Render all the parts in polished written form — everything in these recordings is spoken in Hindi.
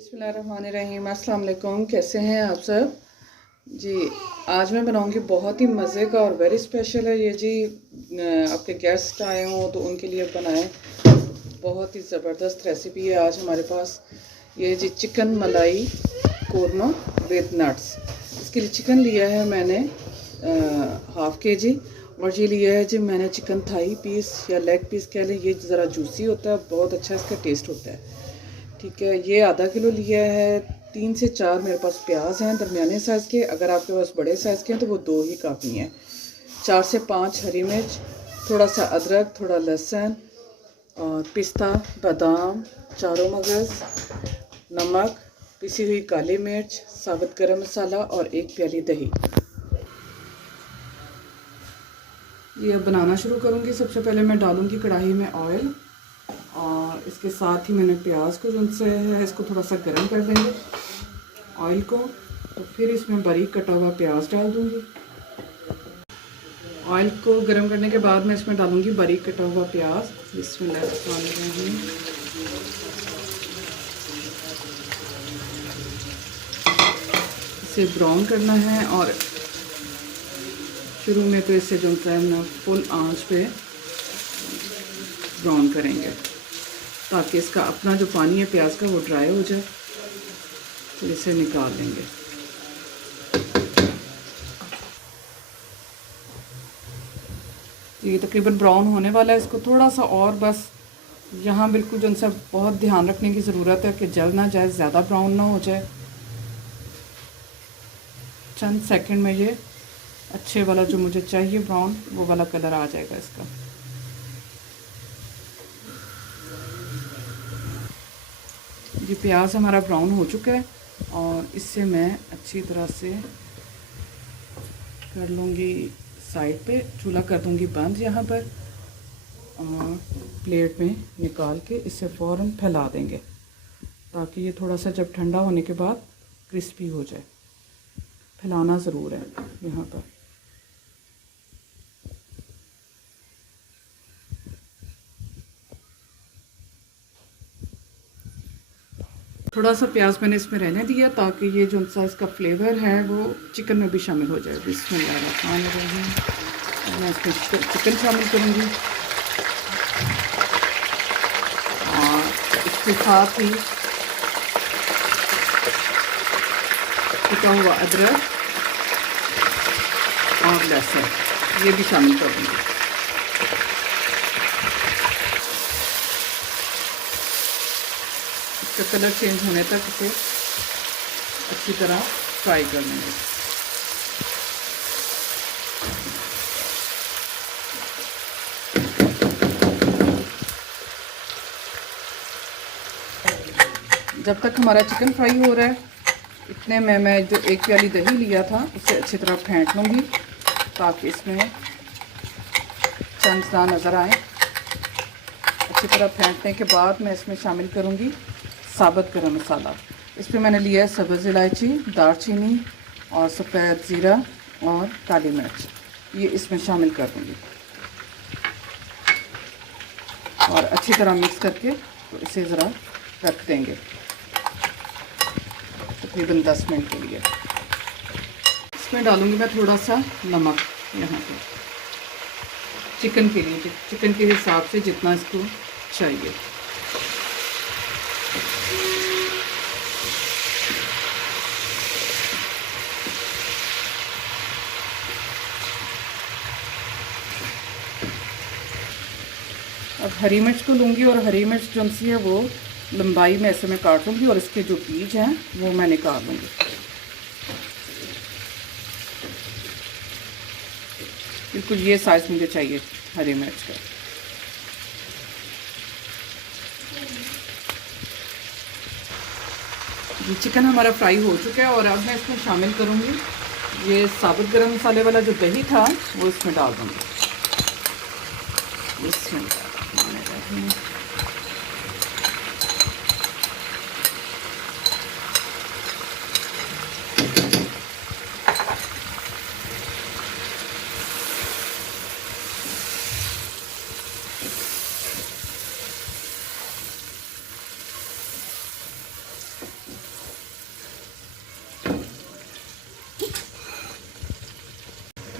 बिस्मिल्लाहिर्रहमानिर्रहीम। अस्सलाम वालेकुम। कैसे हैं आप सब जी। आज मैं बनाऊंगी बहुत ही मज़े का और वेरी स्पेशल है ये जी। आपके गेस्ट आए हों तो उनके लिए बनाएं। बहुत ही ज़बरदस्त रेसिपी है आज हमारे पास। ये जी चिकन मलाई कोरमा विद नट्स। इसके लिए चिकन लिया है मैंने हाफ़ के जी, और ये लिया है जी मैंने चिकन थाई पीस या लेग पीस कह लें। ये ज़रा जूसी होता है, बहुत अच्छा इसका टेस्ट होता है। ठीक है, ये आधा किलो लिया है। 3 से 4 मेरे पास प्याज हैं दरमियाने साइज़ के। अगर आपके पास बड़े साइज़ के हैं तो वो 2 ही काफ़ी हैं। 4 से 5 हरी मिर्च, थोड़ा सा अदरक, थोड़ा लहसुन और पिस्ता, बादाम, चारों मगज़, नमक, पिसी हुई काली मिर्च, साबुत गरम मसाला और 1 प्याली दही। ये अब बनाना शुरू करूँगी। सबसे पहले मैं डालूँगी कढ़ाई में ऑयल, और इसके साथ ही मैंने प्याज को जो से है इसको थोड़ा सा गर्म कर देंगे ऑयल को। तो फिर इसमें बारीक कटा हुआ प्याज डाल दूँगी। ऑयल को गर्म करने के बाद मैं इसमें डालूँगी बारीक कटा हुआ प्याज। बिस्मिल्लाहिर्रहमानिर्रहीम। इसे ब्राउन करना है, और शुरू में तो इसे जो है ना फुल आंच पे ब्राउन करेंगे, ताकि इसका अपना जो पानी है प्याज का वो ड्राई हो जाए। तो इसे निकाल लेंगे। ये तकरीबन ब्राउन होने वाला है। इसको थोड़ा सा और बस यहाँ बिल्कुल जो सा बहुत ध्यान रखने की ज़रूरत है कि जल ना जाए, ज़्यादा ब्राउन ना हो जाए। चंद सेकंड में ये अच्छे वाला जो मुझे चाहिए ब्राउन, वो वाला कलर आ जाएगा इसका। ये प्याज हमारा ब्राउन हो चुका है, और इससे मैं अच्छी तरह से कर लूँगी साइड पे। चूल्हा कर दूँगी बंद यहाँ पर, और प्लेट में निकाल के इसे फ़ौरन फैला देंगे, ताकि ये थोड़ा सा जब ठंडा होने के बाद क्रिस्पी हो जाए। फैलाना ज़रूर है यहाँ पर। थोड़ा सा प्याज मैंने इसमें रहने दिया, ताकि ये जो सा इसका फ्लेवर है वो चिकन में भी शामिल हो जाए। बिस्मिल्लाहिर्रहमानिर्रहीम। मैं इसमें चिकन शामिल करूँगी, और इसके साथ ही कटा हुआ अदरक और लहसुन ये भी शामिल कर दूँगी। इसका कलर चेंज होने तक इसे अच्छी तरह फ्राई कर लेंगे। जब तक हमारा चिकन फ्राई हो रहा है, इतने में मैं जो 1 प्याली दही लिया था उसे अच्छी तरह फेंट लूँगी, ताकि इसमें चंक्स ना नज़र आए। अच्छी तरह फेंटने के बाद मैं इसमें शामिल करूँगी साबुत गरम मसाला। इसमें मैंने लिया है सब्ज़ इलायची, दालचीनी और सफ़ेद ज़ीरा और काली मिर्च। ये इसमें शामिल कर दूँगी, और अच्छी तरह मिक्स करके तो इसे ज़रा रख देंगे तकरीबन 10 मिनट के लिए। इसमें डालूँगी मैं थोड़ा सा नमक यहाँ पे, चिकन के लिए, चिकन के हिसाब से जितना इसको चाहिए। अब हरी मिर्च को लूँगी, और हरी मिर्च जो सी है वो लंबाई में ऐसे में काट लूँगी, और इसके जो बीज हैं वो मैं निकाल लूँगी। बिल्कुल ये साइज़ मुझे चाहिए हरी मिर्च का। ये चिकन हमारा फ्राई हो चुका है, और अब मैं इसमें शामिल करूँगी ये साबुत गरम मसाले वाला जो दही था वो इसमें डाल दूँगी। इसमें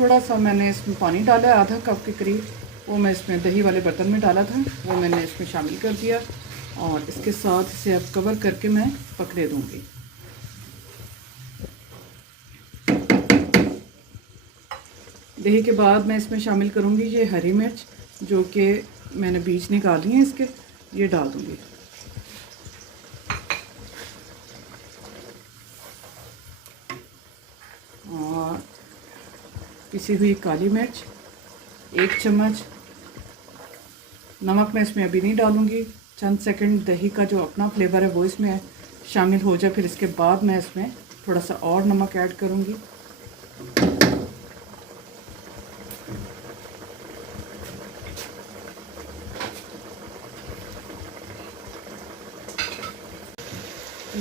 थोड़ा सा मैंने इसमें पानी डाला है, आधा कप के करीब, वो मैं इसमें दही वाले बर्तन में डाला था, वो मैंने इसमें शामिल कर दिया और इसके साथ इसे अब कवर करके मैं पकने दूँगी। दही के बाद मैं इसमें शामिल करूँगी ये हरी मिर्च, जो कि मैंने बीज निकाली हैं इसके, ये डाल दूँगी। और पिसी हुई काली मिर्च 1 चम्मच। नमक मैं इसमें अभी नहीं डालूँगी, चंद सेकंड दही का जो अपना फ्लेवर है वो इसमें शामिल हो जाए, फिर इसके बाद मैं इसमें थोड़ा सा और नमक ऐड करूँगी।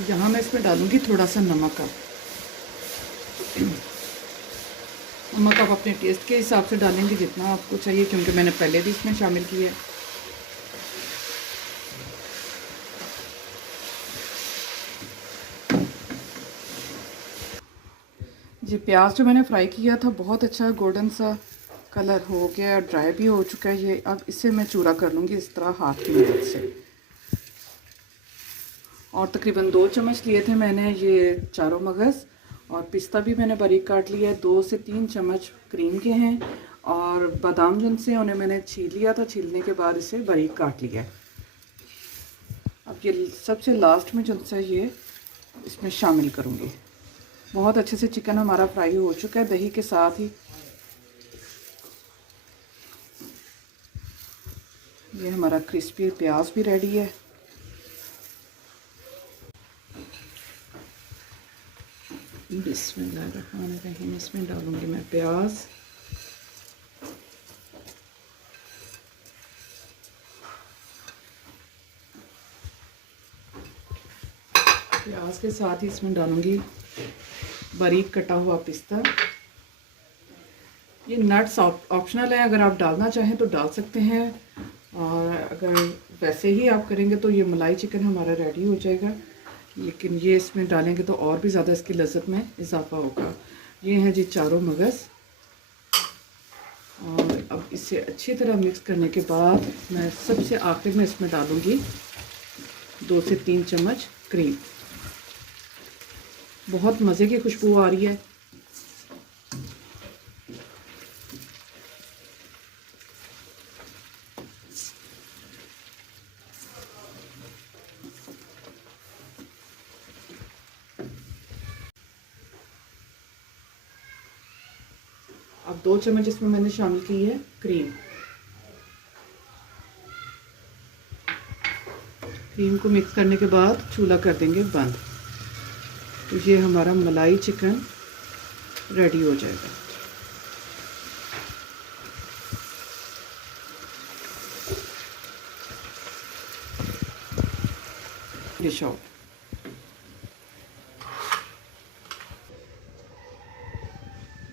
यहाँ मैं इसमें डालूँगी थोड़ा सा नमक। नमक आप अपने टेस्ट के हिसाब से डालेंगे जितना आपको चाहिए, क्योंकि मैंने पहले भी इसमें शामिल किया है। जी प्याज जो मैंने फ्राई किया था बहुत अच्छा गोल्डन सा कलर हो गया और ड्राई भी हो चुका है ये। अब इसे मैं चूरा कर लूँगी इस तरह हाथ की मदद से। और तकरीबन 2 चम्मच लिए थे मैंने ये चारों मगज़, और पिस्ता भी मैंने बारीक काट लिया है। 2 से 3 चम्मच क्रीम के हैं, और बादाम जिनसे उन्हें मैंने छील लिया था, छीलने के बाद इसे बारीक काट लिया है। अब ये सबसे लास्ट में जिनसे ये इसमें शामिल करूँगी। बहुत अच्छे से चिकन हमारा फ्राई हो चुका है दही के साथ ही। ये हमारा क्रिस्पी प्याज भी रेडी है। बिस्मिल्लाहिर्रहमानिर्रहीम, इसमें डालूंगी मैं प्याज। प्याज के साथ ही इसमें डालूंगी बारीक कटा हुआ पिस्ता। ये नट्स ऑप्शनल है, अगर आप डालना चाहें तो डाल सकते हैं, और अगर वैसे ही आप करेंगे तो ये मलाई चिकन हमारा रेडी हो जाएगा। लेकिन ये इसमें डालेंगे तो और भी ज़्यादा इसकी लज़्ज़त में इजाफा होगा। ये हैं जी चारों मगज़, और अब इसे अच्छी तरह मिक्स करने के बाद मैं सबसे आखिर में इसमें डालूँगी 2 से 3 चम्मच क्रीम। बहुत मज़े की खुशबू आ रही है। अब 2 चम्मच इसमें मैंने शामिल की है क्रीम। क्रीम को मिक्स करने के बाद चूल्हा कर देंगे बंद। तो ये हमारा मलाई चिकन रेडी हो जाएगा। Dish out.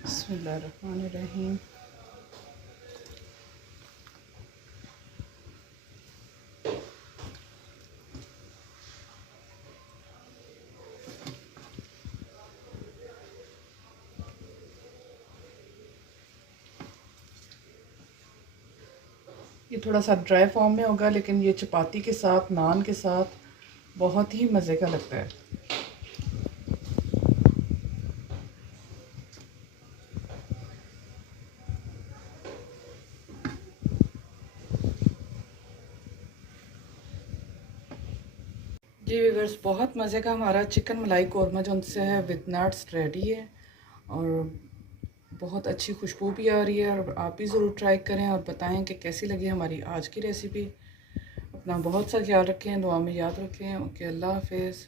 बिस्मिल्लाहिर्रहमानिर्रहीम। ये थोड़ा सा ड्राई फॉर्म में होगा, लेकिन ये चपाती के साथ, नान के साथ बहुत ही मज़े का लगता है। जी व्यूअर्स, बहुत मज़े का हमारा चिकन मलाई कोरमा जो उनसे है विद नट्स रेडी है, और बहुत अच्छी खुशबू भी आ रही है। और आप भी ज़रूर ट्राई करें और बताएं कि कैसी लगी हमारी आज की रेसिपी। अपना बहुत सा ख्याल रखें, दुआ में याद रखें। ओके, अल्लाह हाफिज़।